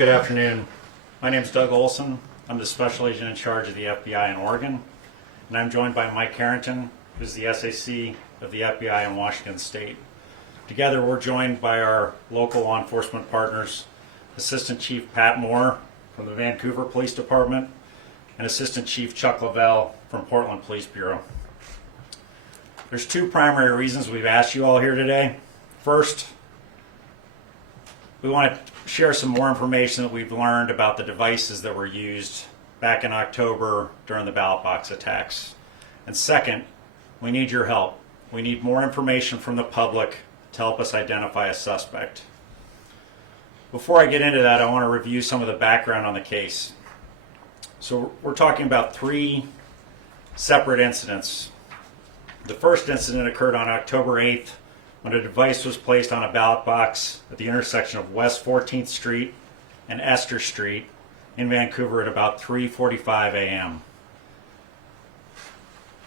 Good afternoon. My name is Doug Olson. I'm the Special Agent in charge of the FBI in Oregon, and I'm joined by Mike Herrington, who's the SAC of the FBI in Washington State. Together, we're joined by our local law enforcement partners, Assistant Chief Pat Moore from the Vancouver Police Department and Assistant Chief Chuck Lavelle from Portland Police Bureau. There's two primary reasons we've asked you all here today. First, we want to share some more information that we've learned about the devices that were used back in October during the ballot box attacks. And second, we need your help. We need more information from the public to help us identify a suspect. Before I get into that, I want to review some of the background on the case. So we're talking about three separate incidents. The first incident occurred on October 8th when a device was placed on a ballot box at the intersection of West 14th Street and Esther Street in Vancouver at about 3:45 a.m.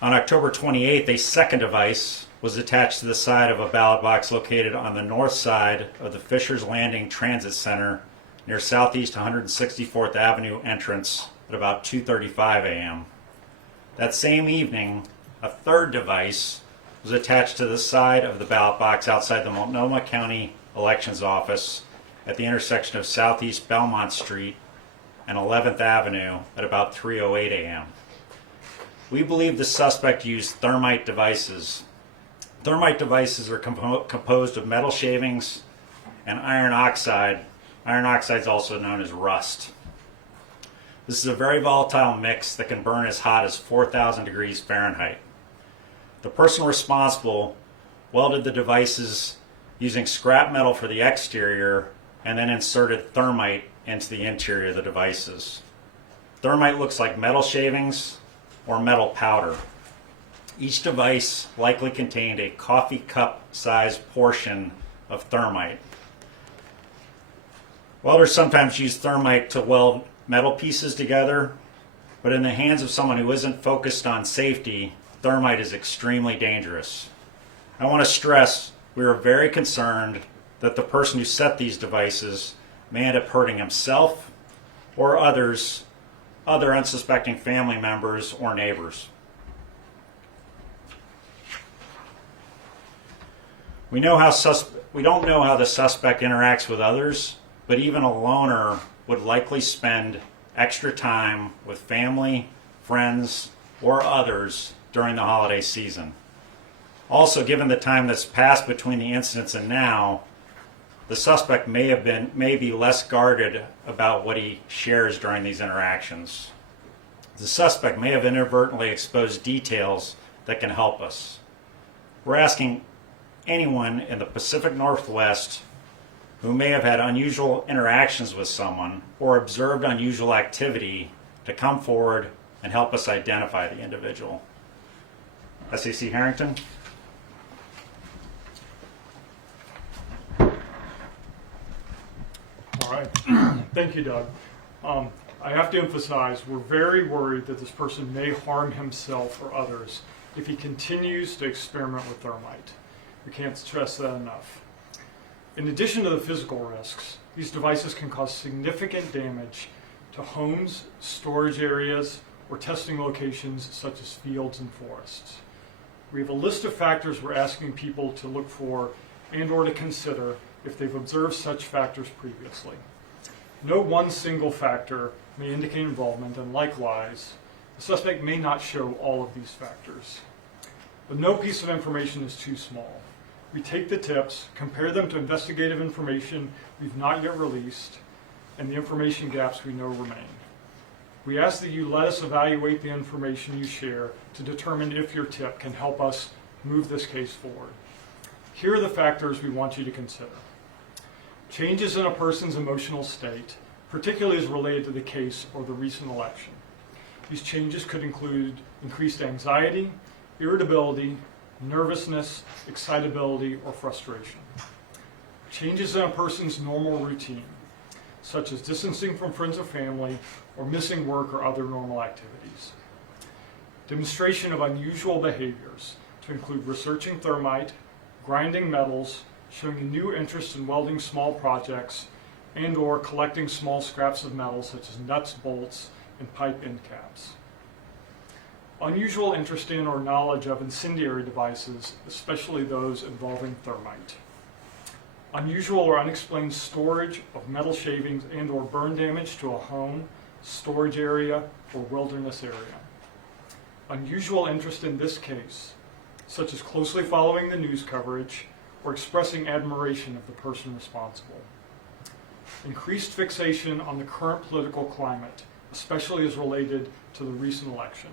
On October 28th, a second device was attached to the side of a ballot box located on the north side of the Fisher's Landing Transit Center near Southeast 164th Avenue entrance at about 2:35 a.m. That same evening, a third device was attached to the side of the ballot box outside the Multnomah County Elections Office at the intersection of Southeast Belmont Street and 11th Avenue at about 3:08 a.m. We believe the suspect used thermite devices. Thermite devices are composed of metal shavings and iron oxide. Iron oxide is also known as rust. This is a very volatile mix that can burn as hot as 4,000 degrees Fahrenheit. The person responsible welded the devices using scrap metal for the exterior and then inserted thermite into the interior of the devices. Thermite looks like metal shavings or metal powder. Each device likely contained a coffee cup sized portion of thermite. Welders sometimes use thermite to weld metal pieces together, but in the hands of someone who isn't focused on safety, thermite is extremely dangerous. I want to stress we are very concerned that the person who set these devices may end up hurting himself or other unsuspecting family members or neighbors. We don't know how the suspect interacts with others, but even a loner would likely spend extra time with family, friends, or others during the holiday season. Also, given the time that's passed between the incidents and now, the suspect may be less guarded about what he shares during these interactions. The suspect may have inadvertently exposed details that can help us. We're asking anyone in the Pacific Northwest who may have had unusual interactions with someone or observed unusual activity to come forward and help us identify the individual. SAC Herrington. All right. Thank you, Doug. I have to emphasize we're very worried that this person may harm himself or others if he continues to experiment with thermite. We can't stress that enough. In addition to the physical risks, these devices can cause significant damage to homes, storage areas, or testing locations such as fields and forests. We have a list of factors we're asking people to look for and or to consider if they've observed such factors previously. No one single factor may indicate involvement, and likewise, the suspect may not show all of these factors. But no piece of information is too small. We take the tips, compare them to investigative information we've not yet released, and the information gaps we know remain. We ask that you let us evaluate the information you share to determine if your tip can help us move this case forward. Here are the factors we want you to consider. Changes in a person's emotional state, particularly as related to the case or the recent election. These changes could include increased anxiety, irritability, nervousness, excitability, or frustration. Changes in a person's normal routine, such as distancing from friends or family, or missing work or other normal activities. Demonstration of unusual behaviors, to include researching thermite, grinding metals, showing a new interest in welding small projects, and or collecting small scraps of metal such as nuts, bolts, and pipe end caps. Unusual interest in or knowledge of incendiary devices, especially those involving thermite. Unusual or unexplained storage of metal shavings and or burn damage to a home, storage area, or wilderness area. Unusual interest in this case, such as closely following the news coverage or expressing admiration of the person responsible. Increased fixation on the current political climate, especially as related to the recent election.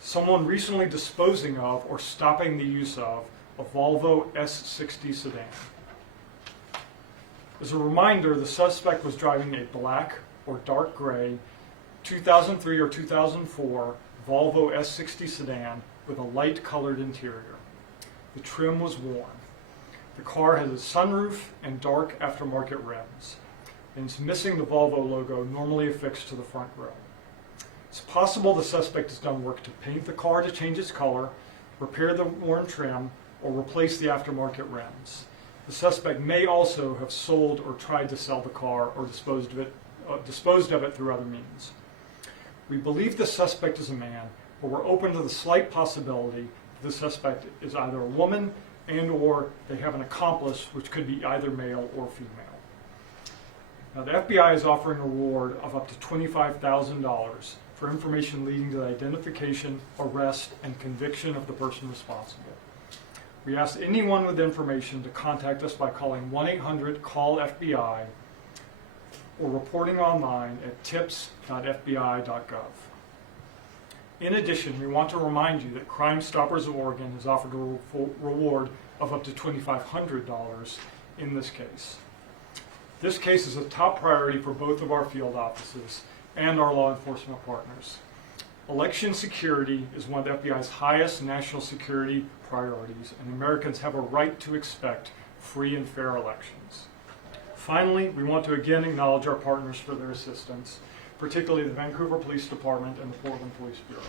Someone recently disposing of or stopping the use of a Volvo S60 sedan. As a reminder, the suspect was driving a black or dark gray 2003 or 2004 Volvo S60 sedan with a light colored interior. The trim was worn. The car has a sunroof and dark aftermarket rims, and it's missing the Volvo logo normally affixed to the front grille. It's possible the suspect has done work to paint the car to change its color, repair the worn trim, or replace the aftermarket rims. The suspect may also have sold or tried to sell the car or disposed of it through other means. We believe the suspect is a man, but we're open to the slight possibility that the suspect is either a woman and or they have an accomplice, which could be either male or female. Now, the FBI is offering a reward of up to $25,000 for information leading to the identification, arrest, and conviction of the person responsible. We ask anyone with information to contact us by calling 1-800-CALL-FBI or reporting online at tips.fbi.gov. In addition, we want to remind you that Crime Stoppers of Oregon has offered a reward of up to $2,500 in this case. This case is a top priority for both of our field offices and our law enforcement partners. Election security is one of the FBI's highest national security priorities, and Americans have a right to expect free and fair elections. Finally, we want to again acknowledge our partners for their assistance, particularly the Vancouver Police Department and the Portland Police Bureau.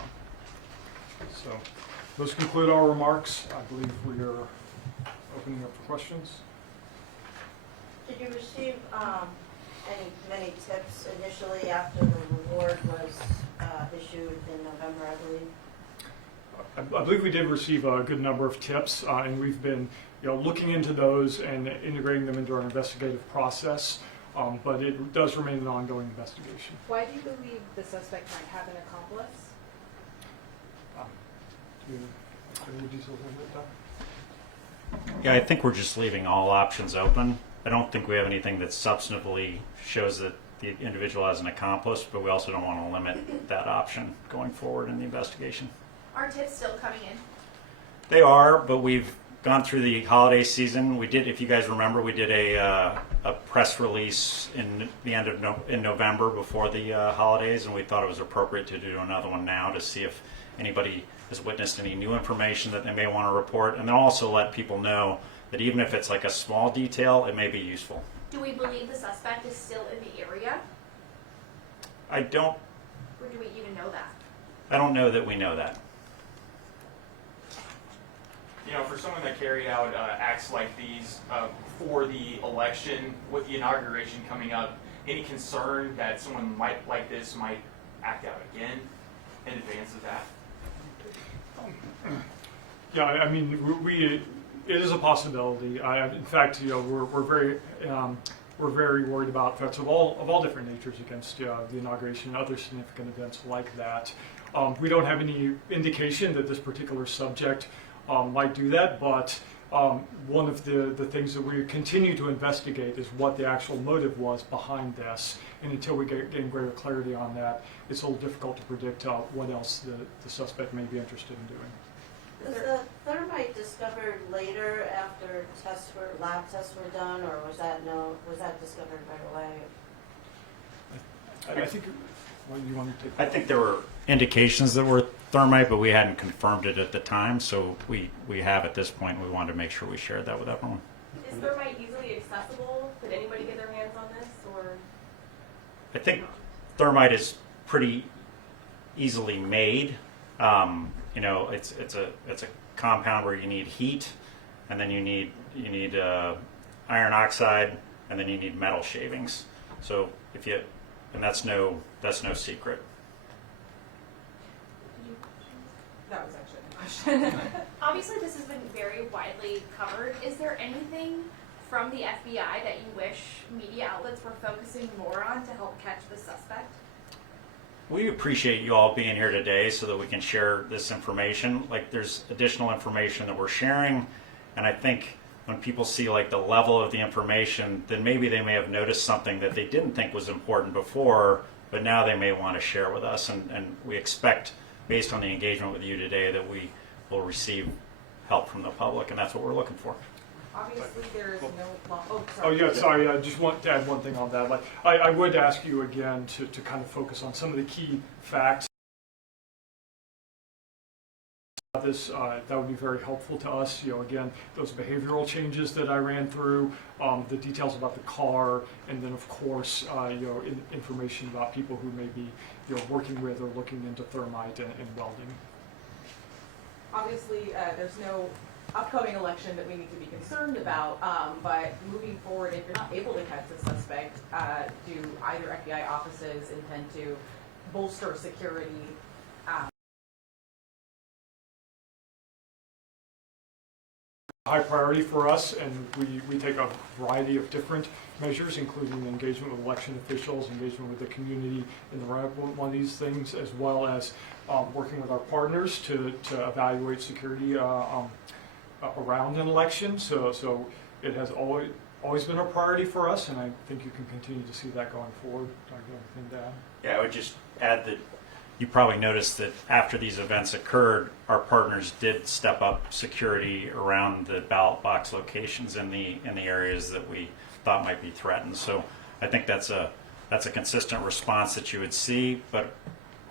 So, those conclude our remarks. I believe we are opening up for questions. Did you receive many tips initially after the reward was issued in November, I believe? I believe we did receive a good number of tips, and we've been looking into those and integrating them into our investigative process, but it does remain an ongoing investigation. Why do you believe the suspect might have an accomplice? Do you have any details on that? Yeah, I think we're just leaving all options open. I don't think we have anything that substantively shows that the individual has an accomplice, but we also don't want to limit that option going forward in the investigation. Are tips still coming in? They are, but we've gone through the holiday season. We did, if you guys remember, we did a press release in the end of in November before the holidays, and we thought it was appropriate to do another one now to see if anybody has witnessed any new information that they may want to report, and then also let people know that even if it's like a small detail, it may be useful. Do we believe the suspect is still in the area? I don't Or do we even know that? know that we know that. For someone that carried out acts like these for the election, with the inauguration coming up, any concern that someone like this might act out again in advance of that? Yeah, I mean, it is a possibility. In fact, we're very worried about threats of all different natures against the inauguration and other significant events like that. We don't have any indication that this particular subject might do that, but one of the things that we continue to investigate is what the actual motive was behind this. And until we gain greater clarity on that, it's a little difficult to predict what else the suspect may be interested in doing. Was the thermite discovered later after lab tests were done, or was that discovered right away? I think. Well, you want to take? I think there were indications that were thermite, but we hadn't confirmed it at the time, so we have at this point. We wanted to make sure we shared that with everyone. Is thermite easily accessible? Could anybody get their hands on this? Or I think thermite is pretty easily made. It's a compound where you need heat, and then you need iron oxide, and then you need metal shavings. So if you, and that's no secret. That was actually my question. Obviously, this has been very widely covered. Is there anything from the FBI that you wish media outlets were focusing more on to help catch the suspect? We appreciate you all being here today so that we can share this information. Like, there's additional information that we're sharing, and I think when people see like the level of the information, then maybe they may have noticed something that they didn't think was important before, but now they may want to share with us. And we expect, based on the engagement with you today, that we will receive help from the public, and that's what we're looking for. Obviously, there is no law. Oh, Oh, sorry. yeah, sorry, I just want to add one thing on that. Like, I would ask you again to kind of focus on some of the key facts. This, that would be very helpful to us. You know, again, those behavioral changes that I ran through, the details about the car, and then of course, you know, information about people who may be, you know, working with or looking into thermite and welding. Obviously, there's no upcoming election that we need to be concerned about, but moving forward, if you're not able to catch the suspect, do either FBI offices intend to bolster security? High priority for us, and we take a variety of different measures, including engagement with election officials, engagement with the community in the run-up on these things, as well as working with our partners to evaluate security around an election. So it has always been a priority for us, and I think you can continue to see that going forward. Do I have anything to add? Yeah, I would just add that you probably noticed that after these events occurred, our partners did step up security around the ballot box locations in the areas that we thought might be threatened. So I think that's a consistent response that you would see. But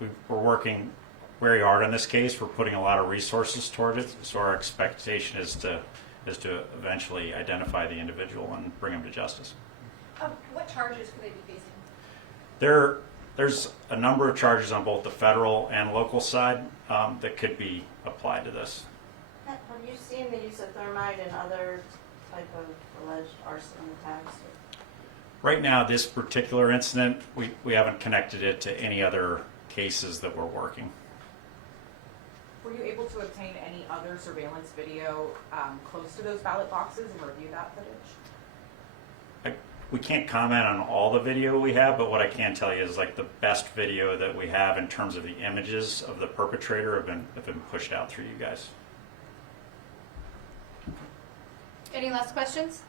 we're working very hard on this case. We're putting a lot of resources toward it. So our expectation is to eventually identify the individual and bring him to justice. What charges could they be facing? There's a number of charges on both the federal and local side that could be applied to this. Have you seen the use of thermite and other type of alleged arson attacks? Right now, this particular incident, we haven't connected it to any other cases that we're working. Were you able to obtain any other surveillance video close to those ballot boxes and review that footage? We can't comment on all the video we have, but what I can tell you is like the best video that we have in terms of the images of the perpetrator have been pushed out through you guys. Any last questions?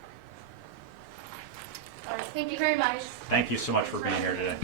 All right, thank you very much. Thank you so much for being here today.